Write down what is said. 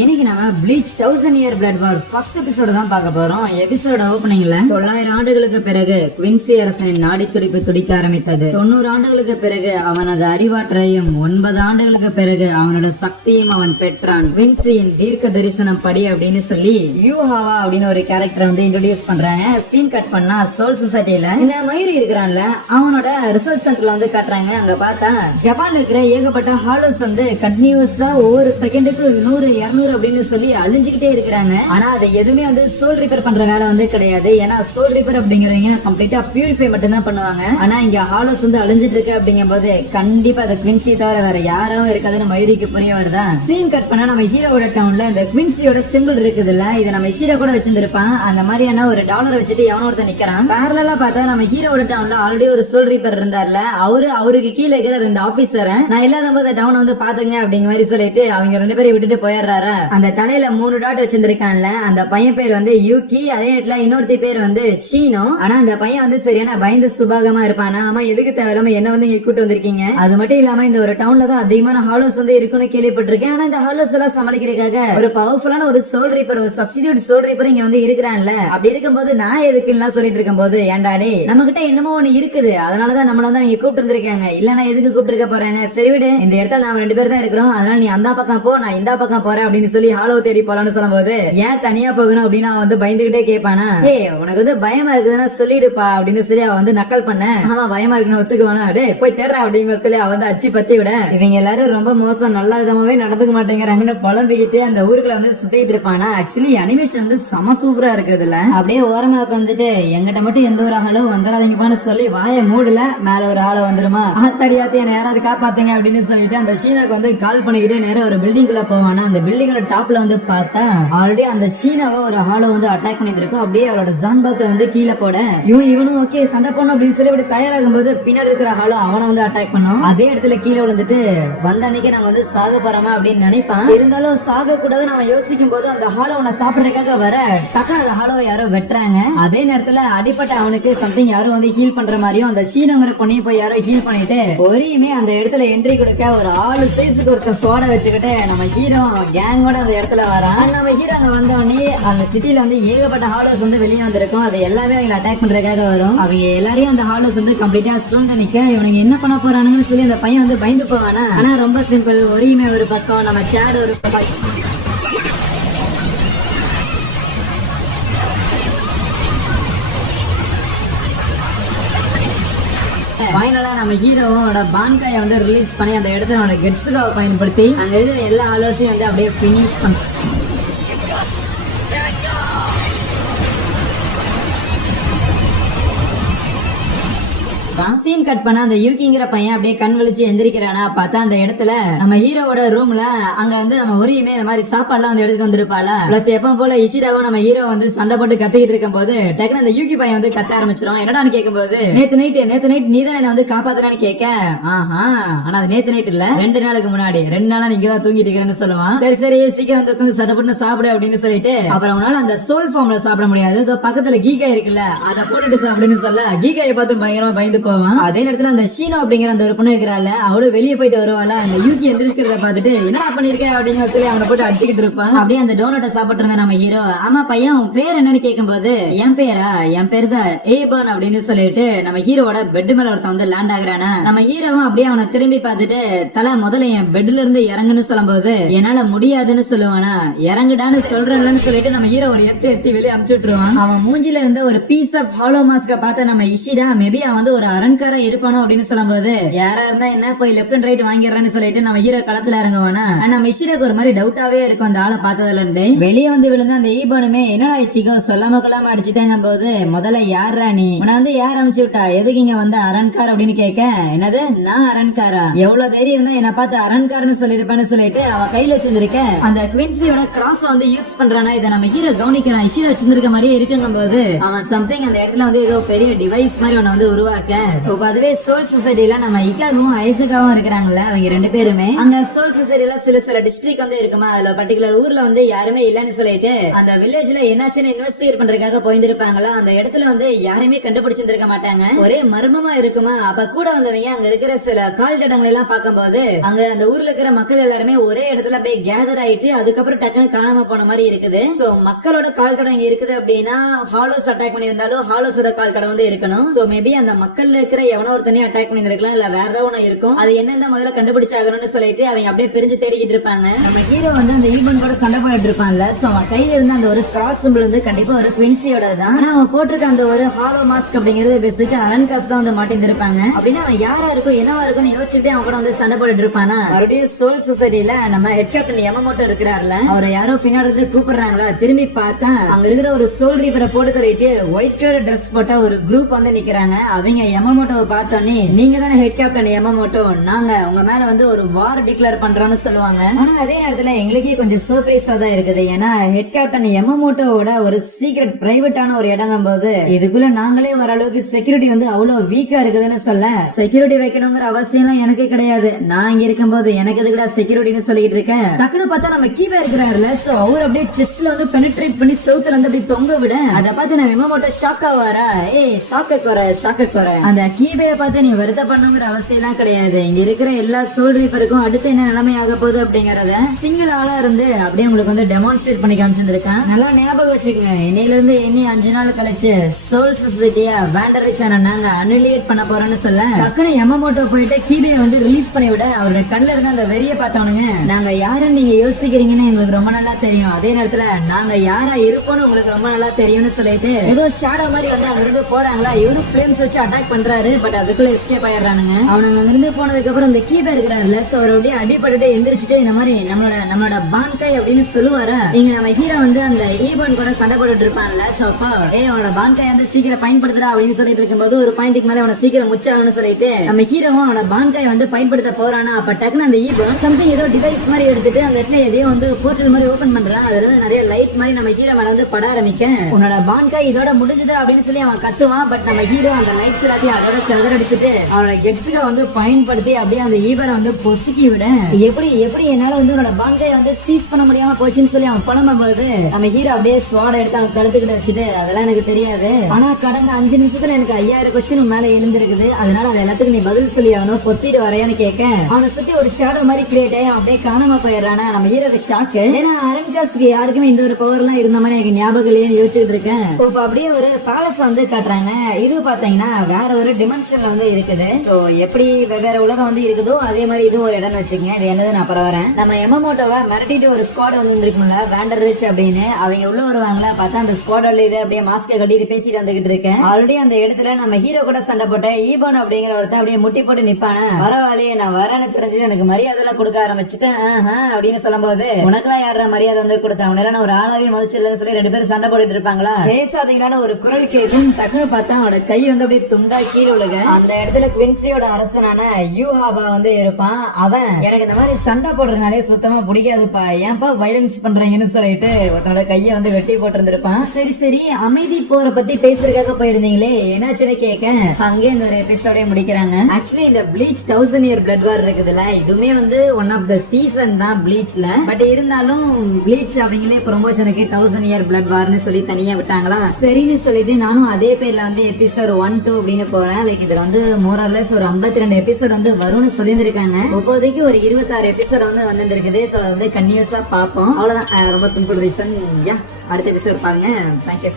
இன்னைக்கு நம்ம bleach 1000 year blood வார் first எபிசோட தான் பார்க்க போறோம். எபிசோட ஓபனிங்ல 900 ஆண்டுகளுக்கு பிறகு குவின்சி அரசனின் நாடி துடிப்பு துடிக்க ஆரம்பித்தது. 90 ஆண்டுகளுக்கு பிறகு அவனது அறிவாற்றலையும் 9 ஆண்டுகளுக்கு பிறகு அவனோட சக்தியும் அவன் பெற்றான். குவின்சியின் தீர்க்க தரிசனம் படி அப்படின்னு சொல்லி யூஹாவா அப்படின்னு ஒரு கேரக்டர் வந்து இன்ட்ரோடியூஸ் பண்றாங்க. சீன் கட் பண்ணா சோல் சொசைட்டில இந்த மயூரி இருக்கிறான்ல அவனோட ரிசர்ச் சென்டர்ல வந்து காட்டுறாங்க. அங்க பார்த்தா ஜப்பான்ல இருக்கிற ஏகப்பட்ட ஹாலோஸ் வந்து கண்டினியூஸா ஒவ்வொரு செகண்டுக்கு 100 200 அப்படின்னு சொல்லி அழிஞ்சுக்கிட்டே இருக்கிறாங்க. ஆனா அது எதுவுமே வந்து சோல் ரிப்பேர் பண்ற வேலை வந்து கிடையாது. ஏன்னா சோல் ரிப்பேர் அப்படிங்கிறவங்க கம்ப்ளீட்டா பியூரிஃபை மட்டும் தான் பண்ணுவாங்க. ஆனா இங்க ஹாலோஸ் வந்து அழிஞ்சிட்டு இருக்கு அப்படிங்கும் போது கண்டிப்பா அது குவின்சி தவிர வேற யாரும் இருக்காதுன்னு மயூரிக்கு புரிய வருதா. சீன் கட் பண்ணா நம்ம ஹீரோட டவுன்ல இந்த குவின்சியோட சிம்பிள் இருக்குதுல்ல, இதை நம்ம இஷிரா கூட வச்சிருந்திருப்பான். அந்த மாதிரியான ஒரு டாலரை வச்சுட்டு எவனோ ஒருத்தர் நிக்கிறான். பேரலா பார்த்தா நம்ம ஹீரோட டவுன்ல ஆல்ரெடி ஒரு சோல் ரிப்பேர் இருந்தார்ல, அவருக்கு கீழே இருக்கிற 2 ஆபீசரை நான் இல்லாத போது டவுன் வந்து பாத்துங்க அப்படிங்கிற மாதிரி சொல்லிட்டு அவங்க 2 பேரும் விட்டுட்டு போயிடுறாரு. அந்த தலையில 3 டாட் வச்சிருக்கான்ல அந்த பையன் பேர் வந்து யூகி, அதே நேரத்துல இன்னொருத்தி பேர் வந்து ஷீனோ. ஆனா அந்த பையன் வந்து சரியான பயந்த சுபாகமா இருப்பானா. ஆமா எதுக்கு தேவையில்லாம என்ன வந்து இங்க கூட்டு வந்திருக்கீங்க? அது மட்டும் இல்லாம இந்த ஒரு டவுன்ல தான் அதிகமான ஹாலோஸ் வந்து இருக்குன்னு கேள்விப்பட்டிருக்கேன். ஆனா இந்த ஹாலோஸ் எல்லாம் சமாளிக்கிறதுக்காக ஒரு பவர்ஃபுல்லான ஒரு சோல் ரீப்பர், ஒரு சப்ஸ்டிடியூட் சோல் ரீப்பர் இங்க வந்து இருக்கிறான்ல. அப்படி இருக்கும்போது நான் எதுக்குன்னு சொல்லிட்டு இருக்கும் போது ஏண்டாடே நம்ம கிட்ட என்னமோ ஒண்ணு இருக்குது, அதனாலதான் நம்மள வந்து அவங்க கூப்பிட்டு வந்திருக்காங்க. இல்லன்னா எதுக்கு கூப்பிட்டு இருக்க போறாங்க? சரி விடு, இந்த இடத்துல நாம 2 பேர் தான் இருக்கிறோம், அதனால நீ அந்த பக்கம் போ, நான் இந்த பக்கம் போறேன் அப்படின்னு சொல்லி ஹாலோ தேடி போலான்னு சொல்லும் போது ஏன் தனியா போகணும் அப்படின்னு அவன் வந்து பயந்துகிட்டே கேட்பானா. ஏய் உனக்கு வந்து பயமா இருக்குதுன்னா சொல்லிடுப்பா அப்படின்னு சொல்லி அவன் வந்து நக்கல் பண்ண. ஆமா பயமா இருக்குன்னு ஒத்துக்குவானா, டே போய் தேடுறா அப்படின்னு சொல்லி அவன் வந்து அச்சு பத்தி விட இவங்க எல்லாரும் ரொம்ப மோசம், நல்ல விதமாவே நடந்துக்க மாட்டேங்கிறாங்கன்னு புலம்பிக்கிட்டு அந்த ஊருக்குள்ள வந்து சுத்திட்டு இருப்பானா. ஆக்சுவலி அனிமேஷன் வந்து சம சூப்பரா இருக்குதுல. அப்படியே ஓரமா உட்காந்துட்டு எங்கிட்ட மட்டும் எந்த ஒரு ஆளோ வந்துடாதீங்கப்பான்னு சொல்லி வாய மூடல மேல ஒரு ஆளை வந்துருமா. ஆத்தாடியாத்தி என்ன யாராவது காப்பாத்துங்க அப்படின்னு சொல்லிட்டு அந்த ஷீனாக்கு வந்து கால் பண்ணிக்கிட்டே நேரம் ஒரு பில்டிங்குள்ள போவானா. அந்த பில்டிங்கோட டாப்ல வந்து பார்த்தா ஆல்ரெடி அந்த ஷீனாவை ஒரு ஹாலோ வந்து அட்டாக் பண்ணிருக்கும். அப்படியே அவளோட ஜான்பாக்ல வந்து கீழே போட இவனும் ஓகே சண்டை போடணும் அப்படின்னு சொல்லி அப்படி தயாராகும் போது பின்னாடி இருக்கிற ஹாலோ அவனை வந்து அட்டாக் பண்ணும். அதே இடத்துல கீழே விழுந்துட்டு வந்த அன்னைக்கு நாங்க வந்து சாக போறோமா அப்படின்னு நினைப்பான். இருந்தாலும் சாக கூடாது நம்ம யோசிக்கும் போது அந்த ஹாலோ அவனை சாப்பிடறதுக்காக வர டக்குனு அந்த ஹாலோவை யாரோ வெட்டுறாங்க. அதே நேரத்துல அடிப்பட்ட அவனுக்கு சம்திங் யாரும் வந்து ஹீல் பண்ற மாதிரியும் அந்த ஷீனோங்கிற பொண்ணையும் போய் யாரோ ஹீல் பண்ணிட்டு ஒரியுமே அந்த இடத்துல என்ட்ரி கொடுக்க ஒரு ஆளு சைஸுக்கு ஒருத்தர் சோட வச்சுக்கிட்டு நம்ம ஹீரோ கேங்கோட அந்த இடத்துல வரான். நம்ம ஹீரோ அங்க வந்தோடனே அந்த சிட்டில வந்து ஏகப்பட்ட ஹாலோஸ் வந்து வெளியே வந்திருக்கும். அது எல்லாமே அவங்க அட்டாக் பண்றதுக்காக வரும். அவங்க எல்லாரையும் அந்த ஹாலோஸ் வந்து கம்ப்ளீட்டா சூழ்ந்து நிக்க இவனுங்க என்ன பண்ண போறானுங்கன்னு சொல்லி அந்த பையன் வந்து பயந்து போவானா. ஆனா ரொம்ப சிம்பிள், ஒரியுமே ஒரு பக்கம், நம்ம சேட் ஒரு பக்கம். ஃபைனலா நம்ம ஹீரோவோட பான்காயை வந்து ரிலீஸ் பண்ணி அந்த இடத்துல அவனோட கெட்ஸுகாவை பயன்படுத்தி அங்க இருக்கிற எல்லா ஆலோசையும் வந்து அப்படியே பினிஷ் பண்ண. சீன் கட் பண்ண அந்த யூகிங்கிற பையன் அப்படியே கண் விழிச்சு எந்திரிக்கிறானா. பார்த்தா அந்த இடத்துல நம்ம ஹீரோவோட ரூம்ல அங்க வந்து நம்ம ஒரியுமே இந்த மாதிரி சாப்பாடுலாம் அந்த இடத்துக்கு வந்திருப்பாள. பிளஸ் எப்பவும் போல இஷிராவும் நம்ம ஹீரோ வந்து சண்டை போட்டு கத்திக்கிட்டு இருக்கும் போது டக்குனு அந்த யூகி பையன் வந்து கத்த ஆரம்பிச்சிடும். என்னடான்னு கேட்கும் போது நேத்து நைட் நீதான் என்ன வந்து காப்பாத்துறான்னு கேட்க, ஆஹா ஆனா அது நேத்து நைட் இல்ல 2 நாளுக்கு முன்னாடி, 2 நாளா நீங்க தான் தூங்கிட்டு இருக்கிறேன்னு சொல்லுவான். சரி சீக்கிரம் உட்காந்து சண்டை போட்டு சாப்பிடு அப்படின்னு சொல்லிட்டு அப்புறம் அவனால அந்த சோல் ஃபார்ம்ல சாப்பிட முடியாது, பக்கத்துல கீகா இருக்குல்ல அதை போட்டுட்டு சாப்பிடுன்னு சொல்ல கீகாயை பார்த்து பயங்கரமா பயந்து போவான். அதே நேரத்துல அந்த ஷீனோ அப்படிங்கிற அந்த ஒரு பொண்ணு இருக்கிறாள், அவளும் வெளியே போயிட்டு வருவாள். அந்த யூகி எந்திரிக்கிறத பார்த்துட்டு என்ன பண்ணிருக்க அப்படின்னு சொல்லி அவனை போட்டு அடிச்சுக்கிட்டு இருப்பான். அப்படியே அந்த டோனட்டை சாப்பிட்டு இருந்த நம்ம ஹீரோ, ஆமா பையன் உன் பேர் என்னன்னு கேட்கும் போது என் பேரா, என் பேர் தான் ஏபான் அப்படின்னு சொல்லிட்டு நம்ம ஹீரோட பெட் மேல ஒருத்தன் வந்து லேண்ட் ஆகுறானா. நம்ம ஹீரோவும் அப்படியே அவனை திரும்பி பார்த்துட்டு தலை முதல்ல என் பெட்ல இருந்து இறங்குன்னு சொல்லும் போது என்னால முடியாதுன்னு சொல்லுவானா. இறங்குடான்னு சொல்றேன்னு சொல்லிட்டு நம்ம ஹீரோ ஒரு எத்தி வெளியே அமுச்சு விட்டுருவான். அவன் மூஞ்சில இருந்த ஒரு பீஸ் ஆஃப் ஹாலோ மாஸ்க பார்த்த நம்ம இஷிடா மேபி அவன் வந்து ஒரு அரண்கார இருப்பானோ அப்படின்னு சொல்லும் போது யாரா இருந்தா என்ன போய் லெப்ட் அண்ட் ரைட் வாங்கிடுறேன்னு சொல்லிட்டு நம்ம ஹீரோ களத்துல இறங்குவானா. நம்ம இஷிராக்கு ஒரு மாதிரி டவுட்டாவே இருக்கும் அந்த ஆளை பார்த்ததுல இருந்து. வெளியே வந்து விழுந்து அந்த ஈபானுமே என்னடா ஆயிடுச்சிக்கோ சொல்லாம கொள்ளாம அடிச்சுட்டாங்க போது முதல்ல யாரா நீ, உன்னை வந்து யார் அமுச்சு விட்டா, எதுக்கு இங்க வந்து அரண்கார் அப்படின்னு கேட்க, என்னது நான் அரண்காரா, எவ்வளவு தைரியம் இருந்தா என்ன பார்த்து அரண்காரன்னு சொல்லிருப்பேன்னு சொல்லிட்டு அவ கையில வச்சிருக்க அந்த குவின்சியோட கிராஸ் வந்து யூஸ் பண்றானா. இதை நம்ம ஹீரோ கவனிக்கிறான். இஷிரா வச்சிருக்க மாதிரியே இருக்குங்க போது அவன் சம்திங் அந்த இடத்துல வந்து ஏதோ பெரிய டிவைஸ் மாதிரி ஒன்னு வந்து உருவாக்க இப்ப அதுவே சோல் சொசைட்டில நம்ம இக்காவும் ஐசகாவும் இருக்கிறாங்கல்ல, அவங்க 2 பேருமே அந்த சோல் சொசைட்டில சில டிஸ்ட்ரிக்ட் வந்து இருக்குமா, அதுல பர்டிகுலர் ஊர்ல வந்து யாருமே இல்லன்னு சொல்லிட்டு அந்த வில்லேஜ்ல என்னாச்சுன்னு இன்வெஸ்டிகேட் பண்றதுக்காக போயிருந்திருப்பாங்களா. அந்த இடத்துல வந்து யாருமே கண்டுபிடிச்சிருக்க மாட்டாங்க, ஒரே மர்மமா இருக்குமா. அப்ப கூட வந்தவங்க அங்க இருக்கிற சில கால் தடங்களை எல்லாம் பார்க்கும்போது அங்க அந்த ஊர்ல இருக்கிற மக்கள் எல்லாருமே ஒரே இடத்துல அப்படியே கேதர் ஆயிட்டு அதுக்கப்புறம் டக்குன்னு காணாம போன மாதிரி இருக்குது. சோ மக்களோட கால் தடம் இங்க இருக்குது அப்படின்னா ஹாலோஸ் அட்டாக் பண்ணிருந்தாலும் ஹாலோஸோட கால் தடம் வந்து இருக்கணும். சோ மேபி அந்த மக்கள்ல இருக்கிற எவனோ ஒருத்தனே அட்டாக் பண்ணிருக்கலாம், இல்ல வேற ஏதாவது ஒண்ணு இருக்கும். அது என்னன்னு முதல்ல கண்டுபிடிச்சாகணும்னு சொல்லிட்டு அவங்க அப்படியே பிரிஞ்சு தேடிக்கிட்டு இருப்பாங்க. நம்ம ஹீரோ வந்து அந்த ஈவன் கூட சண்டை போட்டுட்டு இருப்பான்ல, சோ அவன் கையில இருந்து அந்த ஒரு கிராஸ் சிம்பிள் வந்து கண்டிப்பா ஒரு குவின்சியோட தான். ஆனா அவன் போட்டிருக்க அந்த ஒரு ஹாலோ மாஸ்க் அப்படிங்கறது பேசிட்டு அலன்காஸ் தான் வந்து மாட்டிருந்திருப்பாங்க. அப்படின்னா அவன் யாரா இருக்கும் என்னவா இருக்கும்னு யோசிச்சுட்டு அவன் கூட வந்து சண்டை போட்டுட்டு இருப்பானா. மறுபடியும் சோல் சொசைட்டில நம்ம ஹெட் கேப்டன் யமமோட்டோ இருக்கிறார்ல, அவரை யாரோ பின்னாடி இருந்து கூப்பிடுறாங்களா. திரும்பி பார்த்தா அங்க இருக்கிற ஒரு சோல் ரீப்பரை போட்டு தள்ளிட்டு ஒயிட் கலர் ட்ரெஸ் போட்ட ஒரு குரூப் வந்து நிக்கிறாங்க. அவங்க யமமோட்டோவை பார்த்தோன்னே நீங்க தானே ஹெட் கேப்டன் யமமோட்டோ, நாங்க உங்க மேல வந்து ஒரு வார் டிக்ளேர் பண்றோம்னு சொல்லுவாங்க. ஆனா அதே நேரத்துல எங்களுக்கே கொஞ்சம் சர்ப்ரைஸா தான் இருக்குது. ஏன்னா ஹெட் கேப்டன் யமமோட்டோவோட ஒரு சீக்ரெட் பிரைவேட்டான ஒரு இடங்கும் போது இதுக்குள்ள நாங்களே வர அளவுக்கு செக்யூரிட்டி வந்து அவ்வளவு வீக்கா இருக்குதுன்னு சொல்ல, செக்யூரிட்டி வைக்கணுங்கிற அவசியம் எனக்கு கிடையாது, நான் இங்க இருக்கும்போது எனக்கு எதுக்குடா செக்யூரிட்டின்னு சொல்லிட்டு இருக்கேன். டக்குனு பார்த்தா நம்ம கீபே இருக்கிறாருல, சோ அவர் அப்படியே செஸ்ட்ல வந்து பெனிட்ரேட் பண்ணி செவுத்துல வந்து அப்படியே தொங்க விட அதை பார்த்து நான் யமமோட்டோ ஷாக் ஆவாரா. ஷாக்க குற அந்த கீபேயை பார்த்து நீ வருத்த பண்ணுங்கிற அவசியம் எல்லாம் கிடையாது. இங்க இருக்கிற எல்லா சோல் ரீப்பருக்கும் அடுத்து என்ன நிலைமை ஆக போகுது அப்படிங்கறத சிங்கிள் ஆளா இருந்து அப்படியே உங்களுக்கு வந்து டெமான்ஸ்ட்ரேட் பண்ணி காமிச்சிருக்கேன். நல்லா ஞாபகம் வச்சுக்கோங்க, இன்னையில இருந்து இனி 5 நாள் கழிச்சு சோல் சொசைட்டியா வேண்டரிச் நாங்க அனுலியேட் பண்ண போறோம்னு சொல்ல டக்குனு யமமோட்டோ போயிட்டு கீபே வந்து ரிலீஸ் பண்ணி விட அவருடைய கண்ணுல இருந்து அந்த வெறிய பார்த்தவனுங்க, நாங்க யாருன்னு நீங்க யோசிக்கிறீங்கன்னு எங்களுக்கு ரொம்ப நல்லா தெரியும், அதே நேரத்துல நாங்க யாரா இருப்போம்னு உங்களுக்கு ரொம்ப நல்லா தெரியும்னு சொல்லிட்டு ஏதோ ஷேடோ மாதிரி வந்து அங்க இருந்து போறாங்களா. இவரு பிளேம்ஸ் வச்சு அட்டாக் பண்றாரு, பட் அதுக்குள்ள எஸ்கேப் ஆயிடுறானுங்க. அவனுங்க அங்க இருந்து போனதுக்கு அப்புறம் இந்த கீபே இருக்கிறாருல, சோ அவர் அப்படியே அடிபட்டு எந்திரிச்சிட்டு இந்த மாதிரி நம்மளோட பான்காய் அப்படின்னு சொல்லுவாரா. இங்க நம்ம ஹீரோ வந்து அந்த ஈபன் கூட சண்டை போட்டுட்டு இருப்பான்ல, சோ அப்போ அவனோட பான்காய் வந்து சீக்கிரம் பயன்படுத்துறா அப்படின்னு சொல்லிட்டு இருக்கும்போது ஒரு பாயிண்ட்டுக்கு மேல அவனை சீக்கிரம் முச்சாகணும்னு சொல்லிட்டு நம்ம ஹீரோவும் அவனோட பான்காய் வந்து பயன்படுத்த போறானா. அப்ப டக்குன்னு அந்த ஈபன் சம்திங் ஏதோ டிவைஸ் மாதிரி எடுத்துட்டு அந்த இடத்துல எதையோ வந்து போர்ட்டல் மாதிரி ஓபன் பண்றான். அதுல இருந்து நிறைய லைட் மாதிரி நம்ம ஹீரோ மேல வந்து பட ஆரம்பிக்க உன்னோட பான்காய் இதோட முடிஞ்சது அப்படின்னு சொல்லி அவன் கத்துவான். பட் நம்ம ஹீரோ அந்த லைட்ஸ் எல்லாத்தையும் அதோட சிதறடிச்சுட்டு அவனோட கெட்ஸுக வந்து பயன்படுத்தி அப்படியே அந்த ஈவரை வந்து பொசுக்கி விட எப்படி என்னால வந்து உன்னோட பான்காய் வந்து சீஸ் பண்ண முடியாம போச்சுன்னு சொல்லி அவன் புலம்பும்போது நம்ம ஹீரோ அப்படியே ஸ்வாட் எடுத்து அவன் கழுத்துக்கிட்ட வச்சுட்டு அதெல்லாம் எனக்கு தெரியாது, ஆனா கடந்த 5 நிமிஷத்துல எனக்கு 5000 கொஸ்டின் மேல எழுந்திருக்குது, அதனால அது எல்லாத்துக்கும் நீ பதில் சொல்லி அவனும் பொத்திட்டு வரையான்னு கேட்க அவனை சுத்தி ஒரு ஷேடோ மாதிரி கிரியேட் ஆகி அப்படியே காணாம போயிடுறானா. நம்ம ஹீரோக்கு ஷாக்கு, ஏன்னா அரண்காஸ்க்கு யாருக்குமே இந்த ஒரு பவர் எல்லாம் இருந்த மாதிரி எனக்கு ஞாபகம் இல்லையேன்னு யோசிச்சுட்டு இருக்கேன். இப்ப அப்படியே ஒரு பேலஸ் வந்து காட்டுறாங்க. இது பாத்தீங்கன்னா வேற ஒரு டிமென்ஷன்ல வந்து இருக்குது. சோ எப்படி வெவ்வேறு உலகம் வந்து இருக்குதோ அதே மாதிரி இது ஒரு இடம் வச்சுக்கங்க. இது என்னது நான் அப்புறம் வரேன். நம்ம யமமோட்டோவை மிரட்டிட்டு ஒரு ஸ்குவாட் வந்து இருந்திருக்கும்ல வேண்டரிச் அப்படின்னு, அவங்க உள்ள வருவாங்களா. பார்த்தா அந்த ஸ்குவாட் லீடர் அப்படியே மாஸ்கை கட்டிட்டு பேசிட்டு வந்துகிட்டு இருக்கேன். ஆல்ரெடி அந்த இடத்துல நம்ம ஹீரோ கூட சண்டை போட்ட ஈபன் அப்படிங்கிற ஒருத்தன் அப்படியே முட்டி போட்டு நிப்பானே. பரவாயில்லையே நான் வரேன்னு தெரிஞ்சு எனக்கு மரியாதை எல்லாம் கொடுக்க ஆரம்பிச்சுட்டேன் அப்படின்னு சொல்லும் போது உனக்கெல்லாம் யார மரியாதை வந்து கொடுத்தாங்க, நான் ஒரு ஆளாவே மதிச்சிடலன்னு சொல்லி 2 பேரும் சண்டை போட்டுட்டு இருப்பாங்களா. பேசாதீங்களான ஒரு குரல் கேட்கும். டக்குனு பார்த்தா அவனோட கை வந்து அப்படியே துண்டா கீழே விழுக அந்த இடத்துல குவின்சியோட அரசனான யூஹாபா வந்து இருப்பான். அவன் எனக்கு இந்த மாதிரி சண்டை போடுறதுனாலே சுத்தமா பிடிக்காதுப்பா, ஏன்பா வயலன்ஸ் பண்றீங்கன்னு சொல்லிட்டு ஒருத்தனோட கையை வந்து வெட்டி போட்டிருந்திருப்பான். சரி அமைதி போற பத்தி பேசுறதுக்காக போயிருந்தீங்களே என்னாச்சுன்னு கேட்க அங்கே இந்த ஒரு எபிசோடே முடிக்கிறாங்க. ஆக்சுவலி இந்த ப்ளீச் 1000 இயர் பிளட் வார் இருக்குதுல்ல, இதுவுமே வந்து ஒன் ஆஃப் த சீசன் தான் ப்ளீச்ல. பட் இருந்தாலும் ப்ளீச் அவங்களே ப்ரொமோஷனுக்கு 1000 இயர் பிளட் வார்னு சொல்லி தனியா விட்டாங்களா. சரின்னு சொல்லிட்டு நானும் அதே பேர்ல வந்து எபிசோட் 1, 2 அப்படின்னு போறேன். லைக் இதுல வந்து மோரர்லெஸ் ஒரு 52 எபிசோட் வந்து வரும்னு சொல்லியிருக்காங்க. இப்போதைக்கு ஒரு 26 எபிசோட் வந்து வந்திருக்குது. சோ அதை வந்து கன்டினியூஸா பார்ப்போம். அவ்வளவுதான், ரொம்ப சிம்பிள் ரீசன். அடுத்த எபிசோட் பாருங்க. தேங்க்யூ.